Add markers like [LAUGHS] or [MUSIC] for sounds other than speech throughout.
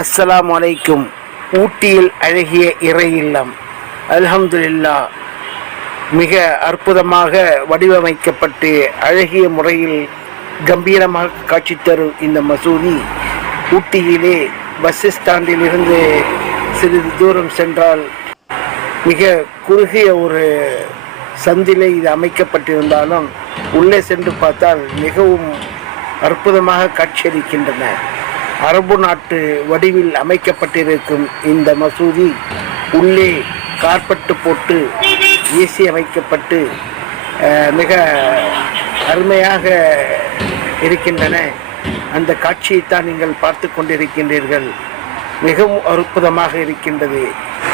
அஸ்ஸலாமு அலைக்கும். ஊட்டியில் அழகிய இறை இல்லம். அல்ஹம்துலில்லா மிக அற்புதமாக வடிவமைக்கப்பட்டு அழகிய முறையில் கம்பீரமாக காட்சி தரும் இந்த மசூதி. ஊட்டியிலே பஸ் ஸ்டாண்டில் இருந்து சிறிது தூரம் சென்றால் மிக குறுகிய ஒரு சந்திலே இது அமைக்கப்பட்டிருந்தாலும் உள்ளே சென்று பார்த்தால் மிகவும் அற்புதமாக காட்சியளிக்கின்றன. அரபு நாட்டு வடிவில் அமைக்கப்பட்டிருக்கும் இந்த மசூதி உள்ளே கார்பெட்டு போட்டு ஏசி அமைக்கப்பட்டு மிக அருமையாக இருக்கின்றன. அந்த காட்சியைத்தான் நீங்கள் பார்த்து கொண்டிருக்கின்றீர்கள். மிகவும் அற்புதமாக இருக்கின்றது.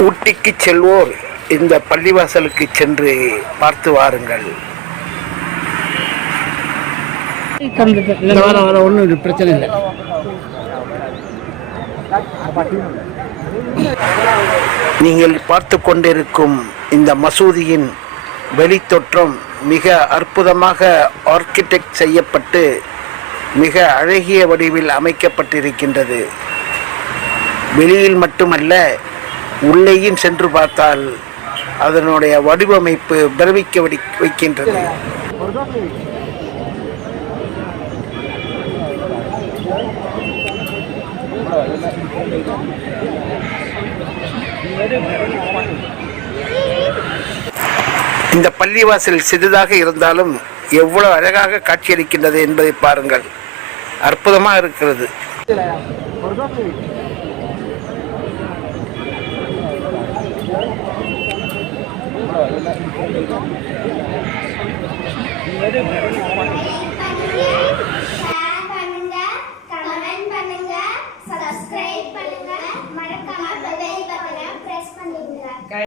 ஊட்டிக்கு செல்வோர் இந்த பள்ளிவாசலுக்கு சென்று பார்த்து வாருங்கள். ஒன்றும் பிரச்சனை இல்லை. நீங்கள் பார்த்து கொண்டிருக்கும் இந்த மசூதியின் வெளித்தோற்றம் மிக அற்புதமாக ஆர்கிடெக்ட் செய்யப்பட்டு மிக அழகிய வடிவில் அமைக்கப்பட்டிருக்கின்றது. வெளியில் மட்டுமல்ல உள்ளேயும் சென்று பார்த்தால் அதனுடைய வடிவமைப்பு பிரமிக்க வைக்கின்றது. இந்த பள்ளிவாசல் சிறிதாக இருந்தாலும் எவ்வளவு அழகாக காட்சியளிக்கின்றது என்பதை பாருங்கள். அற்புதமாக இருக்கிறது. இந்த [LAUGHS]